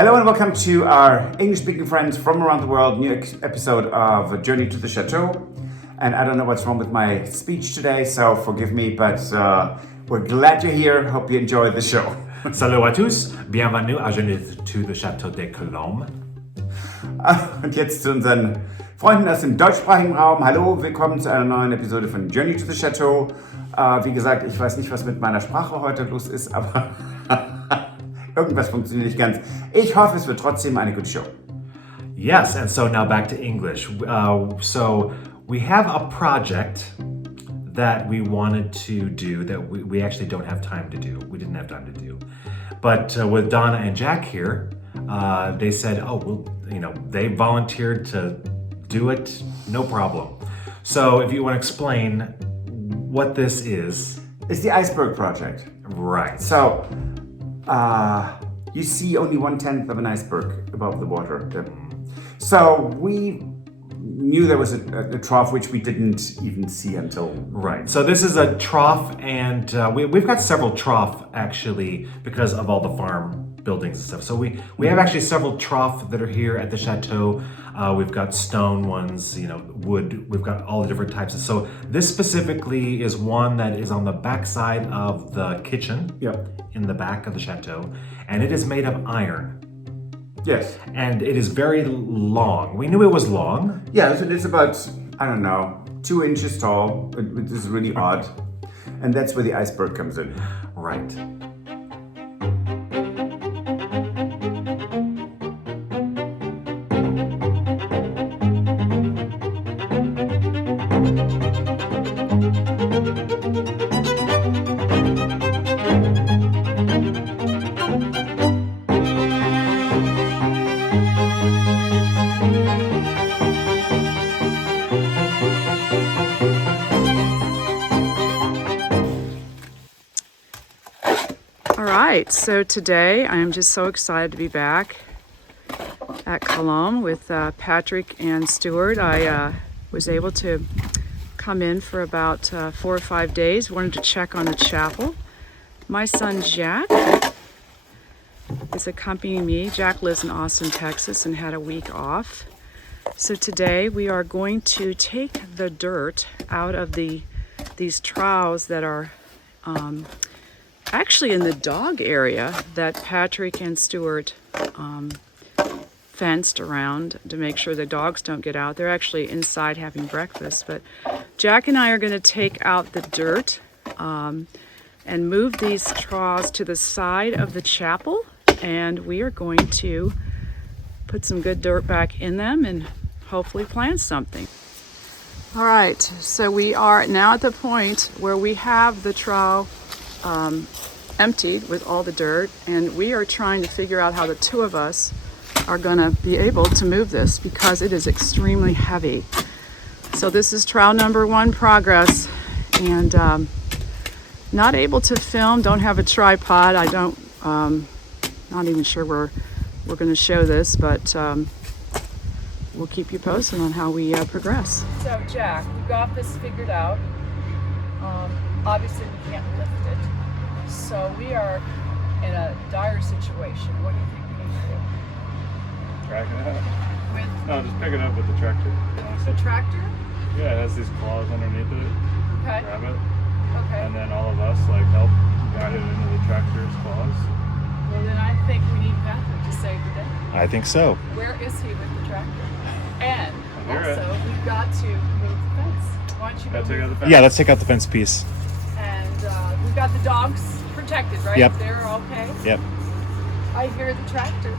Hello and welcome to our English-speaking friends from around the world new episode of A Journey to the Chateau. And I don't know what's wrong with my speech today, so forgive me, but we're glad you're here. Hope you enjoy the show. Salut à tous, bienvenue à Journey to the Château de Colombe. Und jetzt zu unseren Freunden aus dem deutschsprachigen Raum. Hallo, willkommen zu einer neuen Episode von Journey to the Chateau. Wie gesagt, ich weiß nicht, was mit meiner Sprache heute los ist, aber irgendwas funktioniert nicht ganz. Ich hoffe, es wird trotzdem eine gute Show. Yes, and so now back to English. So we have a project that we wanted to do that we actually don't have time to do. We didn't have time to do. But with Donna and Jack here, they said, they volunteered to do it, no problem. So if you want to explain what this is. It's the iceberg project. Right. So, you see only 1/10 of an iceberg above the water. So we knew there was a trough which we didn't even see until... Right. So this is a trough, and we've got several trough actually because of all the farm buildings and stuff. So we have actually several trough that are here at the chateau. We've got stone ones, wood. We've got all the different types. So this specifically is one that is on the back side of the kitchen. Yep. In the back of the chateau, and it is made of iron. Yes. And it is very long. We knew it was long. Yeah, it's about, 2 inches tall. It is really odd. And that's where the iceberg comes in. Right. Alright, so today I am just so excited to be back at Colombe with Patrick and Stuart. I was able to come in for about 4 or 5 days. Wanted to check on the chapel. My son Jack is accompanying me. Jack lives in Austin, Texas, and had a week off. So today we are going to take the dirt out of these troughs that are actually in the dog area that Patrick and Stuart fenced around to make sure the dogs don't get out. They're actually inside having breakfast, but Jack and I are going to take out the dirt and move these troughs to the side of the chapel, and we are going to put some good dirt back in them and hopefully plant something. All right, so we are now at the point where we have the trough emptied with all the dirt, and we are trying to figure out how the two of us are going to be able to move this because it is extremely heavy. So this is trial number 1 progress, and not able to film, don't have a tripod. I don't, not even sure where we're going to show this, but we'll keep you posted on how we progress. So Jack, we got this figured out. Obviously we can't lift it. So we are in a dire situation. What do you think we need to do? Track it out. No, just pick it up with the tractor. The tractor? Yeah, it has these claws underneath it. Okay. Grab it. Okay. And then all of us help guide it into the tractor's claws. Well, then I think we need Patrick to save the day. I think so. Where is he with the tractor? And Here also, we've got to move the fence. Why don't you go Take out move the fence. Yeah, let's take out the fence piece. And we've got the dogs protected, right? Yep. They're okay? Yep. I hear the tractor.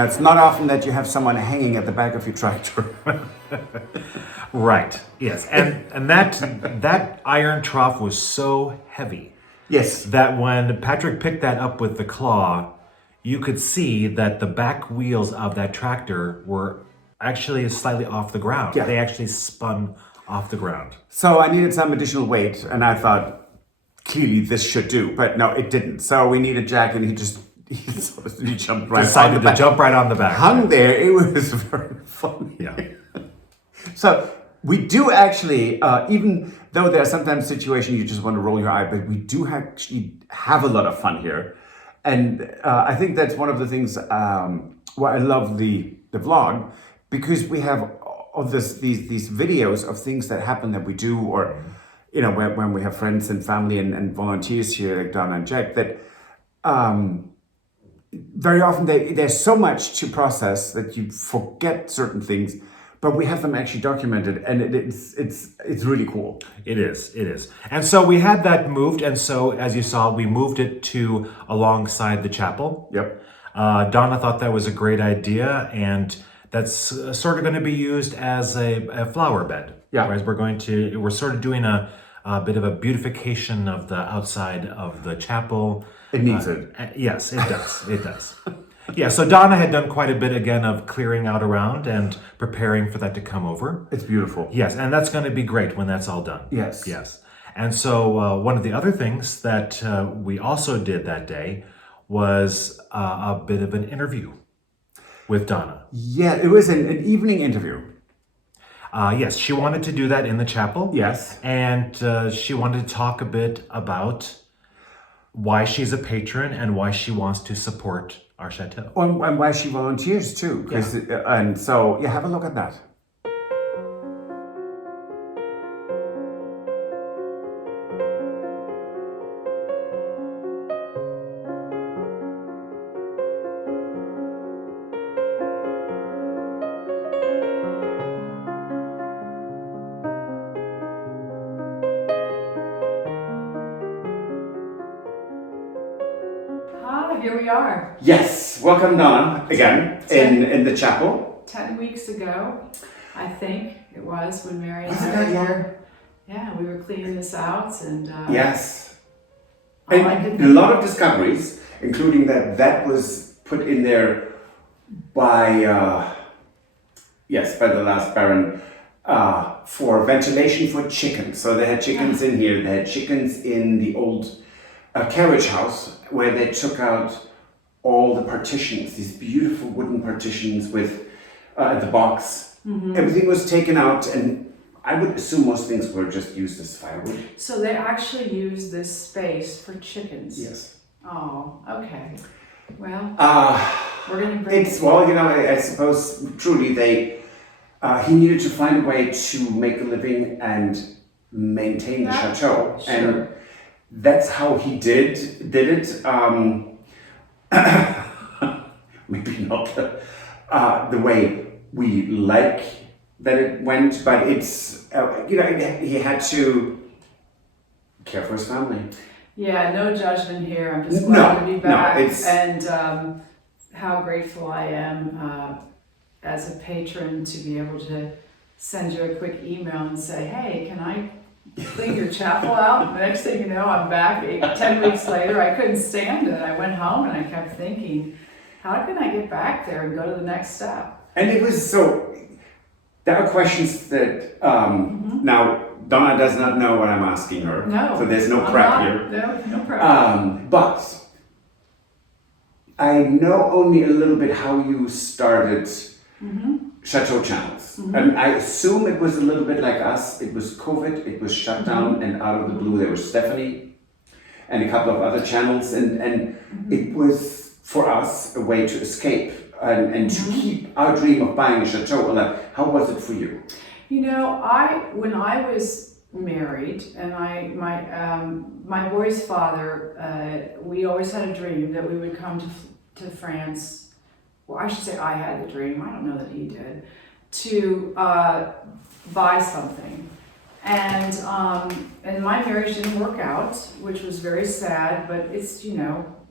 Now, it's not often that you have someone hanging at the back of your tractor. Right. Yes. And that iron trough was so heavy Yes. that when Patrick picked that up with the claw, you could see that the back wheels of that tractor were actually slightly off the ground. Yeah. They actually spun off the ground. So I needed some additional weight, and I thought, clearly this should do, but no, it didn't. So we needed Jack, and he jumped right on Decided the to back. jump right on the back. Hung there. It was very funny. Yeah. So we do actually, even though there are sometimes situations you just want to roll your eye, but we do actually have a lot of fun here. And I think that's one of the things why I love the vlog, because we have all these videos of things that happen that we do, or you know, when we have friends and family and volunteers here, like Donna and Jack, that very often there's so much to process that you forget certain things, but we have them actually documented, and it's really cool. It is. And so we had that moved, and so as you saw, we moved it to alongside the chapel. Yep. Donna thought that was a great idea, and that's sort of going to be used as a flower bed. Yeah. Whereas we're sort of doing a bit of a beautification of the outside of the chapel. It needs it. Yes, it does. It does. Yeah, so Donna had done quite a bit again of clearing out around and preparing for that to come over. It's beautiful. Yes, and that's going to be great when that's all done. Yes. Yes. And so one of the other things that we also did that day was a bit of an interview with Donna. Yeah, it was an evening interview. Yes, she wanted to do that in the chapel. Yes. And she wanted to talk a bit about why she's a patron and why she wants to support our chateau. And why she volunteers too. And so, have a look at that. Here we are. Yes, welcome Donna again in the chapel. 10 weeks ago, I think it was, when Mary and Was it I that long? Yeah, we were cleaning this out, and Yes. I And like it. a lot of discoveries, including that was put in there by the last Baron for ventilation for chickens. So they had chickens in here. They had chickens in the old carriage house, where they took out all the partitions, these beautiful wooden partitions with the box. Mm-hmm. Everything was taken out, and I would assume most things were just used as firewood. So they actually use this space for chickens? Yes. Oh, okay. Well, we're going to bring I suppose truly he needed to find a way to make a living and maintain the chateau. Sure. And that's how he did it. Maybe not the way we like that it went, but it's he had to care for his family. Yeah, no judgment here. I'm just glad to be back, it's... and how grateful I am as a patron to be able to send you a quick email and say, hey, can I clean your chapel out? The next thing you know, I'm back 10 weeks later. I couldn't stand it. I went home and I kept thinking, how can I get back there and go to the next step? And it was so, there are questions that, now Donna does not know what I'm asking her. No. So there's no prep here. No prep. But I know only a little bit how you started Chateau channels. And I assume it was a little bit like us. It was COVID, it was shut down, and out of the blue there was Stephanie and a couple of other channels, and it was for us a way to escape and to keep our dream of buying a chateau alive. How was it for you? You know, when I was married, and my boy's father, we always had a dream that we would come to France. Well, I should say I had the dream. I don't know that he did, to buy something. And my marriage didn't work out, which was very sad, but it's,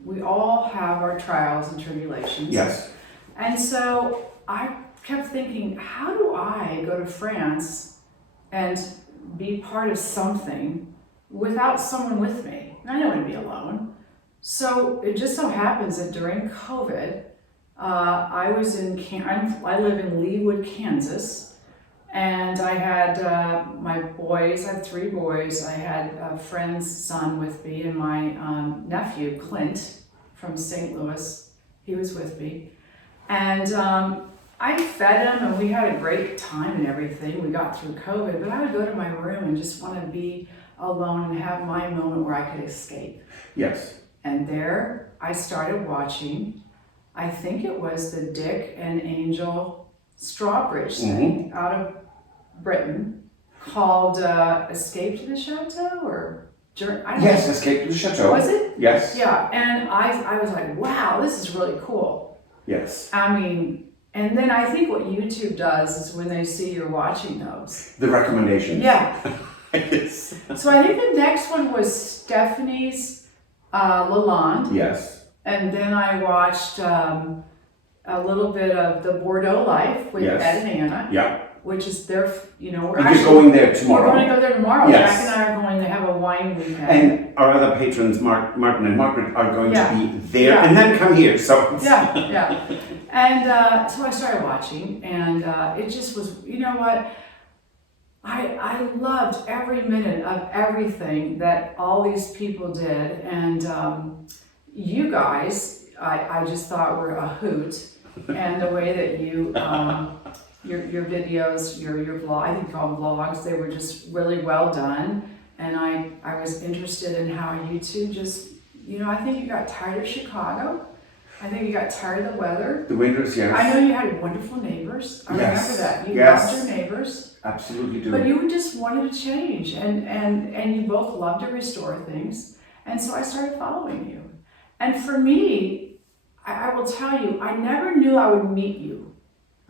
we all have our trials and tribulations. Yes. And so I kept thinking, how do I go to France and be part of something without someone with me? I don't want to be alone. So it just so happens that during COVID, I was I live in Leawood, Kansas, and I had my boys. I have 3 boys. I had a friend's son with me, and my nephew Clint from St. Louis. He was with me, and I fed him, and we had a great time and everything. We got through COVID, but I would go to my room and just want to be alone and have my moment where I could escape. Yes. And there I started watching, I think it was the Dick and Angel Strawbridge thing out of Britain called Escape to the Chateau or I don't know. Escape to the Chateau. Was it? Yes. Yeah, and I was like, wow, this is really cool. Yes. I mean, and then I think what YouTube does is when they see you're watching those. The recommendations. Yeah. Yes. So I think the next one was Stephanie's Lalonde. Yes. And then I watched a little bit of the Bordeaux Life with Yes. Ed and Anna. Yeah. Which is their, we're And you're going there tomorrow. We're going to go there tomorrow. Yes. Jack and I are going to have a wine weekend. And our other patrons, Martin and Margaret, are going Yeah. to be there Yeah. and then come here. So Yeah. And so I started watching, and it just was, you know what? I loved every minute of everything that all these people did, and you guys, I just thought were a hoot, and the way that you, your videos, your vlog, I think you call them vlogs, they were just really well done, and I was interested in how you two just, I think you got tired of Chicago. I think you got tired of the weather. the winters, yes. I know you had wonderful neighbors. I remember that. You Yes. loved your neighbors. Absolutely do. But you just wanted to change, and you both loved to restore things. And so I started following you. And for me, I will tell you, I never knew I would meet you,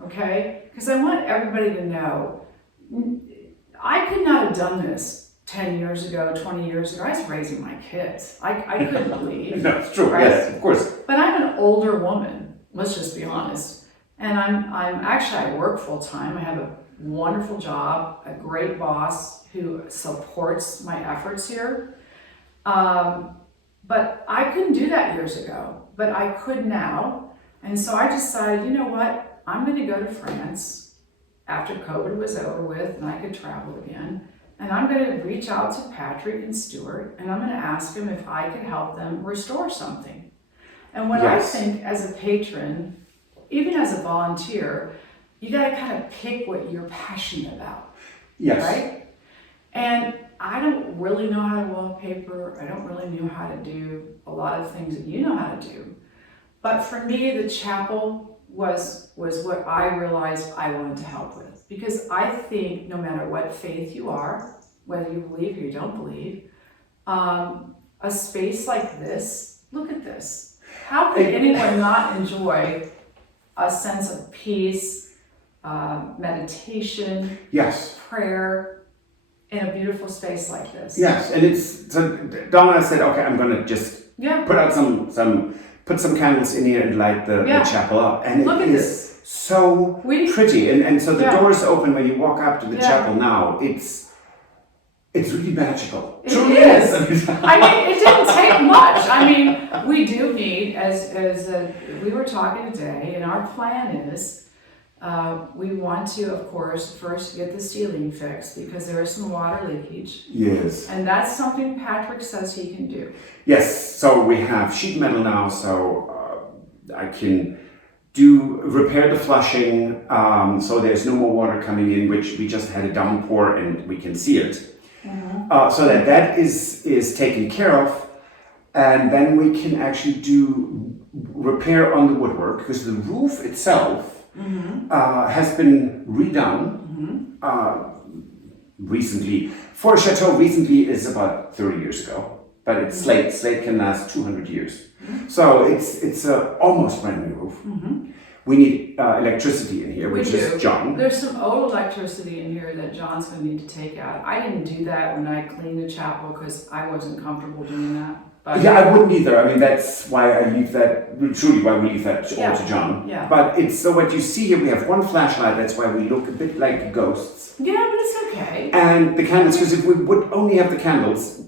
okay? Because I want everybody to know, I could not have done this 10 years ago, 20 years ago. I was raising my kids. I couldn't leave. No, it's true. Right? Yes, of course. But I'm an older woman, let's just be honest. And I'm actually, I work full time. I have a wonderful job, a great boss who supports my efforts here. But I couldn't do that years ago, but I could now. And so I decided, you know what? I'm going to go to France after COVID was over with and I could travel again. And I'm going to reach out to Patrick and Stuart, and I'm going to ask them if I could help them restore something. And what Yes. I think as a patron, even as a volunteer, you got to kind of pick what you're passionate about, Yes. right? And I don't really know how to wallpaper. I don't really know how to do a lot of things that you know how to do. But for me, the chapel was what I realized I wanted to help with. Because I think no matter what faith you are, whether you believe or you don't believe, a space like this, look at this. How could anyone not enjoy a sense of peace, meditation, Yes. prayer in a beautiful space like this? Yes. And so Donna said, okay, I'm going to just Yeah. put out put some candles in here and light the chapel up. And Look it at is this. so pretty. And so the Yeah. doors open when you walk up to the Yeah. chapel now. It's really magical. It Truly is. I I mean, it didn't take much. I mean, we do need, as we were talking today, and our plan is, we want to, of course, first get the ceiling fixed because there is some water leakage. Yes. And that's something Patrick says he can do. Yes. So we have sheet metal now, so I can repair the flushing, so there's no more water coming in, which we just had a downpour and we can see it. So that is taken care of, and then we can actually do repair on the woodwork because the roof itself has been redone recently. For Chateau, recently is about 30 years ago, but it's slate. Slate can last 200 years. So it's a almost brand new roof. We need electricity in here, which is John. There's some old electricity in here that John's going to need to take out. I didn't do that when I cleaned the chapel because I wasn't comfortable doing that. But Yeah, I wouldn't either. I mean, that's why I leave that, truly why we leave that all to John. Yeah. But it's, so what you see here, we have one flashlight, that's why we look a bit like ghosts. Yeah, but it's okay. And the candles, because if we would only have the candles,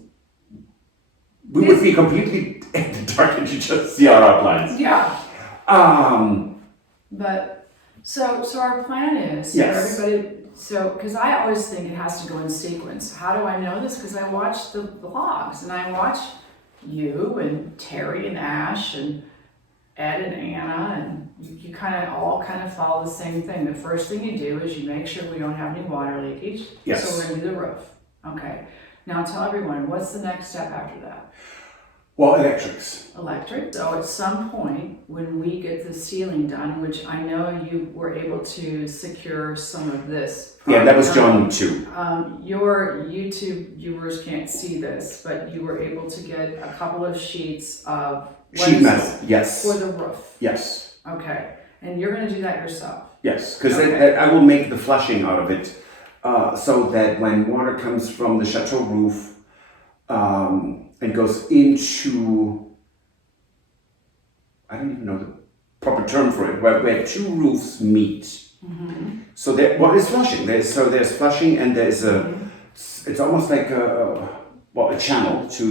we would be completely in the dark and you just see our outlines. Yeah. Um, But so our plan is Yes. for everybody. So because I always think it has to go in sequence. How do I know this? Because I watch the vlogs and I watch you and Terry and Ash and Ed and Anna, and you kind of all follow the same thing. The first thing you do is you make sure we don't have any water leakage. Yes. So we're gonna do the roof. Okay. Now tell everyone, what's the next step after that? well, electrics. Electric. So at some point when we get the ceiling done, which I know you were able to secure some of this. Yeah, that was John too. Your YouTube viewers can't see this, but you were able to get a couple of sheets of what Sheet is metal, this? yes. For the roof. Yes, Okay. And you're going to do that yourself. yes, because Okay. I will make the flushing out of it so that when water comes from the chateau roof and goes into, I don't even know the proper term for it, where two roofs meet. Mm-hmm. So there, what is flushing? There's flushing and there's a, it's almost like a channel to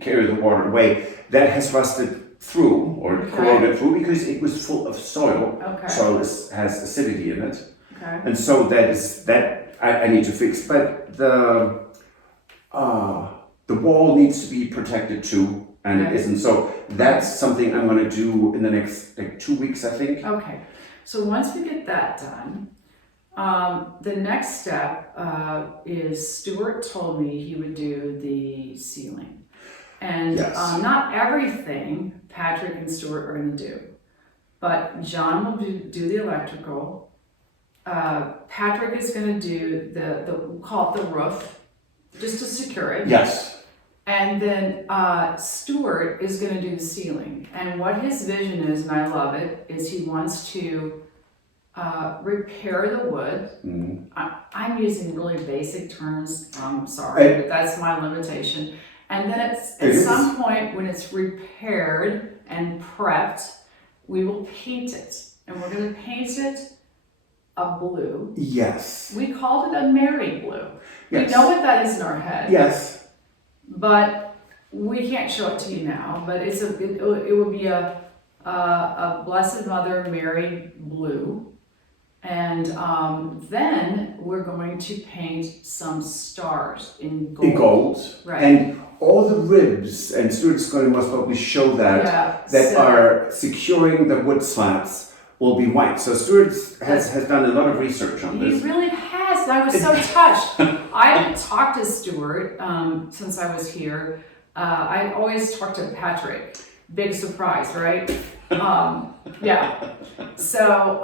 carry the water away that has rusted through or Okay. corroded through because it was full of soil. Okay. Soil has acidity in it. Okay. And so that I need to fix. But the wall needs to be protected too, and it Okay. isn't. So that's something I'm going to do in the next 2 weeks, I think. Okay. So once we get that done, the next step is Stuart told me he would do the ceiling. And Yes. not everything Patrick and Stuart are going to do, but John will do the electrical. Patrick is going to do we'll call it the roof, just to secure it. Yes. And then Stuart is going to do the ceiling. And what his vision is, and I love it, is he wants to repair the wood. Mhm. I'm using really basic terms. I'm sorry, Right. but that's my limitation. And then It at is. some point when it's repaired and prepped, we will paint it. And we're going to paint it a blue. Yes. We called it a Mary blue. Yes. We know what that is in our head. Yes. But we can't show it to you now. But it would be a Blessed Mother Mary blue, and then we're going to paint some stars in gold. In gold. Right. And all the ribs, and Stuart's going to most probably show that, Yeah, that so- are securing the wood slats will be white. So Stuart has done a lot of research on He this. really has. And I was so touched. I haven't talked to Stuart since I was here. I always talk to Patrick. Big surprise, right? Yeah. So,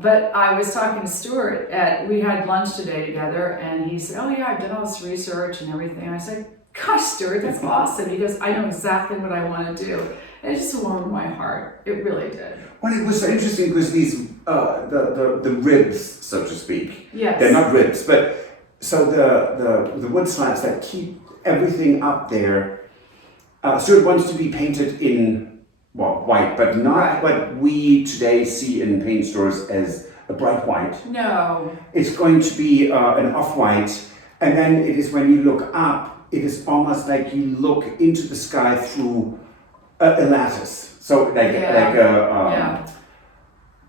but I was talking to Stuart we had lunch today together, and he said, "Oh yeah, I've done all this research and everything." I said, "Gosh, Stuart, that's awesome." He goes, "I know exactly what I want to do." And it just warmed my heart. It really did. Well, it was so interesting because these, the ribs, so to speak, Yes. they're not ribs, but so the wood slats that keep everything up there, Stuart wants to be painted in, well, white, but not Right. what we today see in paint stores as a bright white. No. It's going to be an off-white, and then it is when you look up, it is almost like you look into the sky through a lattice. So like Yeah.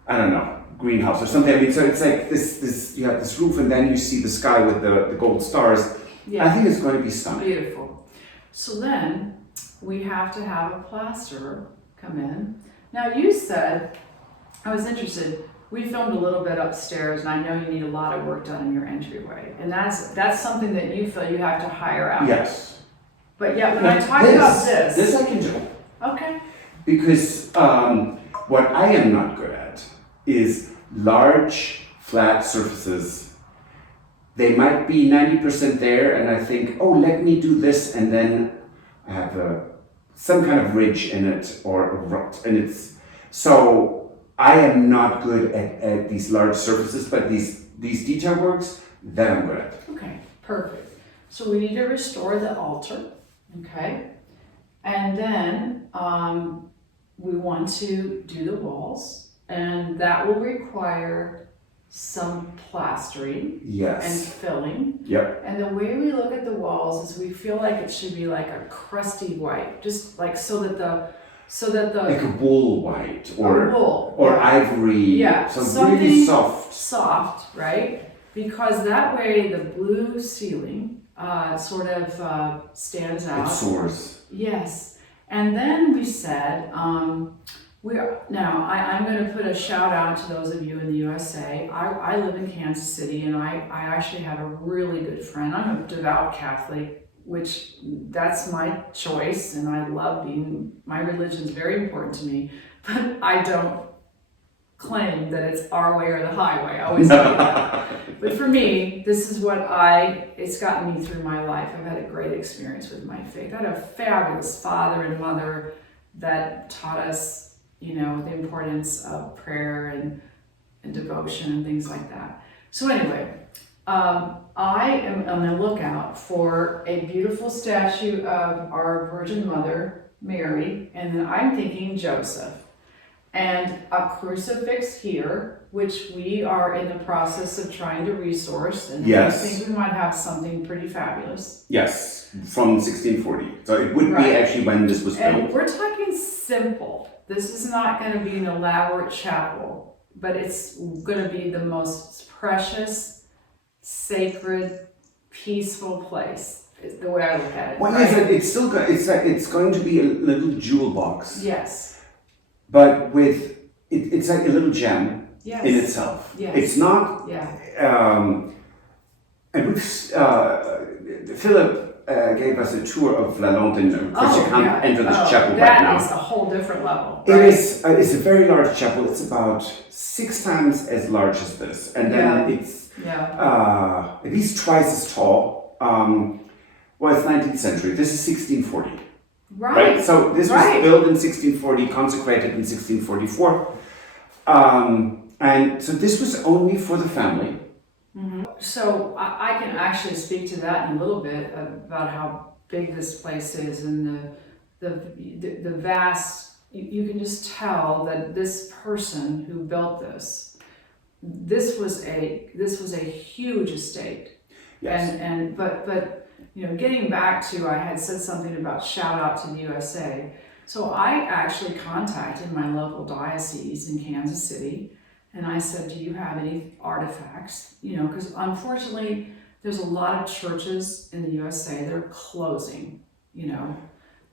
I don't know, greenhouse or something. I mean, so it's like this you have this roof, and then you see the sky with the gold stars. Yeah. I think it's going to be stunning. Beautiful. So then we have to have a plasterer come in. Now you said, I was interested, we filmed a little bit upstairs, and I know you need a lot of work done in your entryway. And that's something that you feel you have to hire out. Yes. But yeah, when I talk about this I can do. Okay. Because what I am not good at is large, flat surfaces. They might be 90% there, and I think, oh, let me do this, and then I have some kind of ridge in it or a rut, and it's so I am not good at these large surfaces, but these detail works, that I'm good at. Okay, perfect. So we need to restore the altar, okay? And then we want to do the walls, and that will require some plastering and Yes. filling. Yep. And the way we look at the walls is we feel like it should be like a crusty white, just like so that the Like a wool white or wool, or yeah. ivory. Yeah, So something really soft. soft, right? Because that way the blue ceiling sort of stands It out. soars. Yes, and then we said I'm going to put a shout out to those of you in the USA. I live in Kansas City, and I actually have a really good friend. I'm a devout Catholic, which that's my choice, and I love my religion's very important to me, but I don't claim that it's our way or the highway. I always say that. But for me, this is what it's gotten me through my life. I've had a great experience with my faith. I had a fabulous father and mother that taught us, the importance of prayer and devotion and things like that. So anyway, I am on the lookout for a beautiful statue of our Virgin Mother, Mary, and then I'm thinking Joseph. And a crucifix here, which we are in the process of trying to resource, and Yes. I think we might have something pretty fabulous. Yes, from 1640. So it would be Right. actually when this was And built. we're talking simple. This is not going to be an elaborate chapel, but it's going to be the most precious, sacred, peaceful place, is the way I look at it. Well, right? yes, it's still it's going to be a little jewel box, Yes. but with it's like a little gem Yes. in itself. Yes. It's not. Yeah. And we've Philip gave us a tour of La London. Of course, you can't enter this chapel right now. That is a whole different level. It Right? is. It's a very large chapel. It's about 6 times as large as this, and then it's Yeah. at least twice as tall. Well, it's 19th century. This is 1640. Right. So this Right. was built in 1640, consecrated in 1644, and so this was only for the family. So I can actually speak to that in a little bit about how big this place is and the vast. You can just tell that this person who built this was a huge estate. Yes. But getting back to, I had said something about shout out to the USA. So I actually contacted my local diocese in Kansas City, and I said, do you have any artifacts? Because unfortunately, there's a lot of churches in the USA that are closing,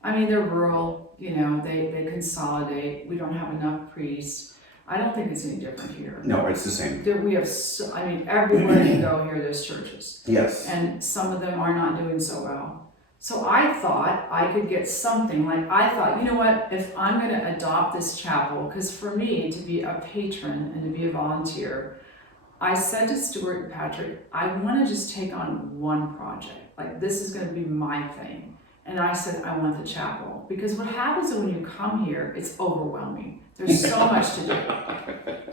I mean, they're rural, they consolidate. We don't have enough priests. I don't think it's any different here. No, it's the same. We have, everywhere you go here, there's churches. Yes. And some of them are not doing so well. So I thought I could get something, you know what, if I'm going to adopt this chapel, because for me to be a patron and to be a volunteer, I said to Stuart and Patrick, I want to just take on one project. This is going to be my thing. And I said, I want the chapel. Because what happens is when you come here, it's overwhelming. There's so much to do.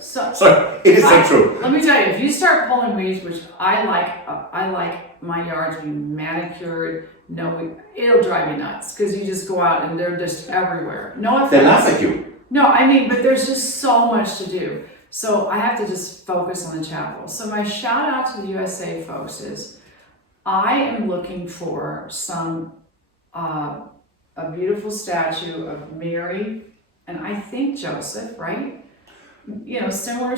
So it is so true. Let me tell you, if you start pulling weeds, which I like my yard to be manicured. No, it'll drive you nuts because you just go out and they're just everywhere. No offense. They laugh at you. No, but there's just so much to do. So I have to just focus on the chapel. So my shout out to the USA folks is, I am looking for a beautiful statue of Mary and I think Joseph, right? Similar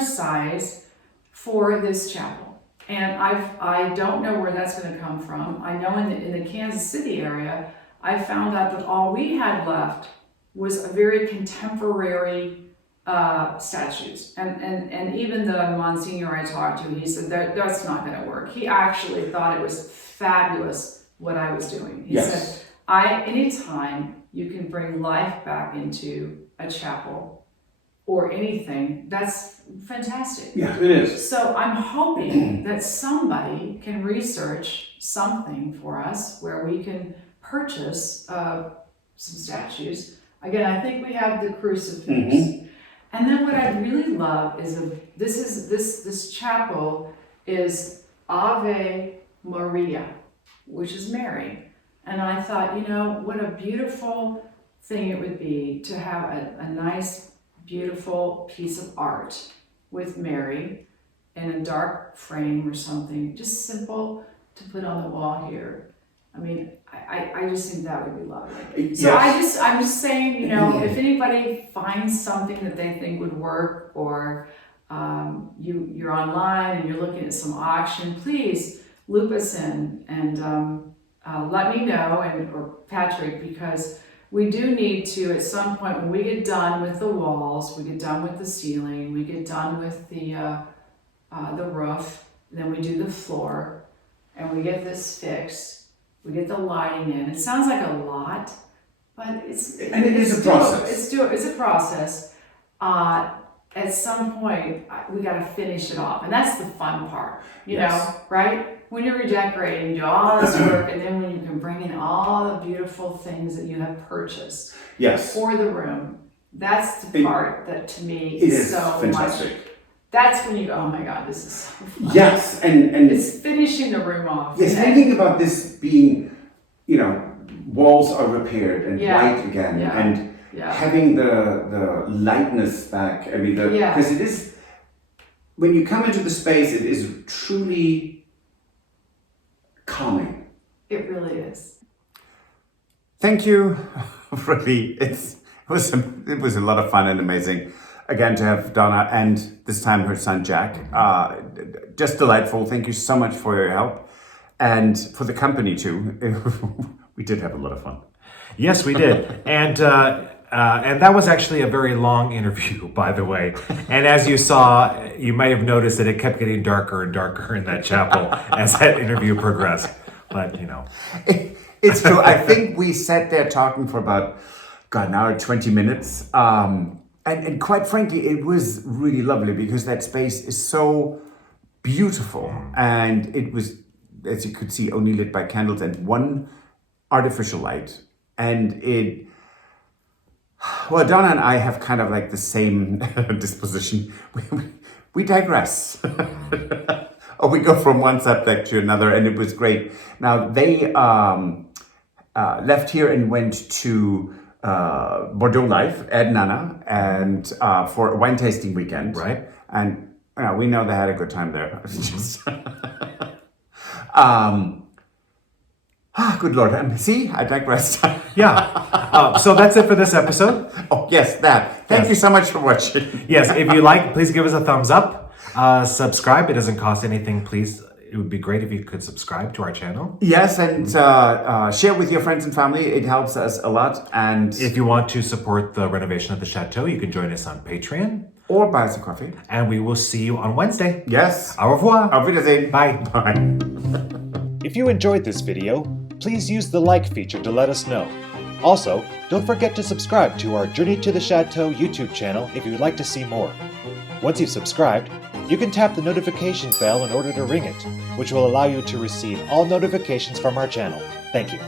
size for this chapel. And I don't know where that's going to come from. I know in the Kansas City area, I found out that all we had left was a very contemporary statues. And even the Monsignor I talked to, he said that's not going to work. He actually thought it was fabulous what I was doing. He said, anytime you can bring life back into a chapel or anything, that's fantastic. Yeah, it is. So I'm hoping that somebody can research something for us where we can purchase some statues. Again, I think we have the crucifix. Mm-hmm. And then what I really love is this chapel is Ave Maria, which is Mary. And I thought, you know, what a beautiful thing it would be to have a nice, beautiful piece of art with Mary in a dark frame or something, just simple to put on the wall here. I mean, I just think that would be lovely. So Yes. I'm just saying, you know, if anybody finds something that they think would work, or you're online and you're looking at some auction, please loop us in and let me know, or Patrick, because we do need to, at some point, when we get done with the walls, we get done with the ceiling, we get done with the roof, then we do the floor, and we get this fixed. We get the lighting in. It sounds like a lot, but it is a process. It's a process. At some point, we got to finish it off, and that's the fun part, you know, right? When you're redecorating, you do all this work, and then when you can bring in all the beautiful things that you have purchased for the room, that's the part that to me is so fantastic. much. That's when you go, oh my God, this is so fun. Yes, and It's finishing the room off. yes, thinking about this being, you know, walls are repaired and white again, and having the lightness back. I mean, because it is, when you come into the space, it is truly calming. It really is. Thank you. Really, it was a lot of fun and amazing. Again, to have Donna and this time her son Jack. Just delightful. Thank you so much for your help and for the company too. We did have a lot of fun. Yes, we did. And that was actually a very long interview, by the way. And as you saw, you might have noticed that it kept getting darker and darker in that chapel as that interview progressed. But, you know. It's true. I think we sat there talking for about, an hour, 20 minutes. And quite frankly, it was really lovely because that space is so beautiful. And it was, as you could see, only lit by candles and one artificial light. And Donna and I have kind of like the same disposition. We digress. Or we go from one subject to another, and it was great. Now, they left here and went to Bordeaux Life at Nana and for a wine tasting weekend. Right. And we know they had a good time there. It's just good Lord. See, I digressed. Yeah. So that's it for this episode. Oh, yes, that. Thank you so much for watching. Yes, if you like, please give us a thumbs up. Subscribe. It doesn't cost anything. Please, it would be great if you could subscribe to our channel. Yes, and share with your friends and family. It helps us a lot. And if you want to support the renovation of the chateau, you can join us on Patreon. Or buy us a coffee. And we will see you on Wednesday. Yes. Au revoir. Auf Wiedersehen. Bye. Bye. If you enjoyed this video, please use the like feature to let us know. Also, don't forget to subscribe to our Journey to the Chateau YouTube channel if you would like to see more. Once you've subscribed, you can tap the notification bell in order to ring it, which will allow you to receive all notifications from our channel. Thank you.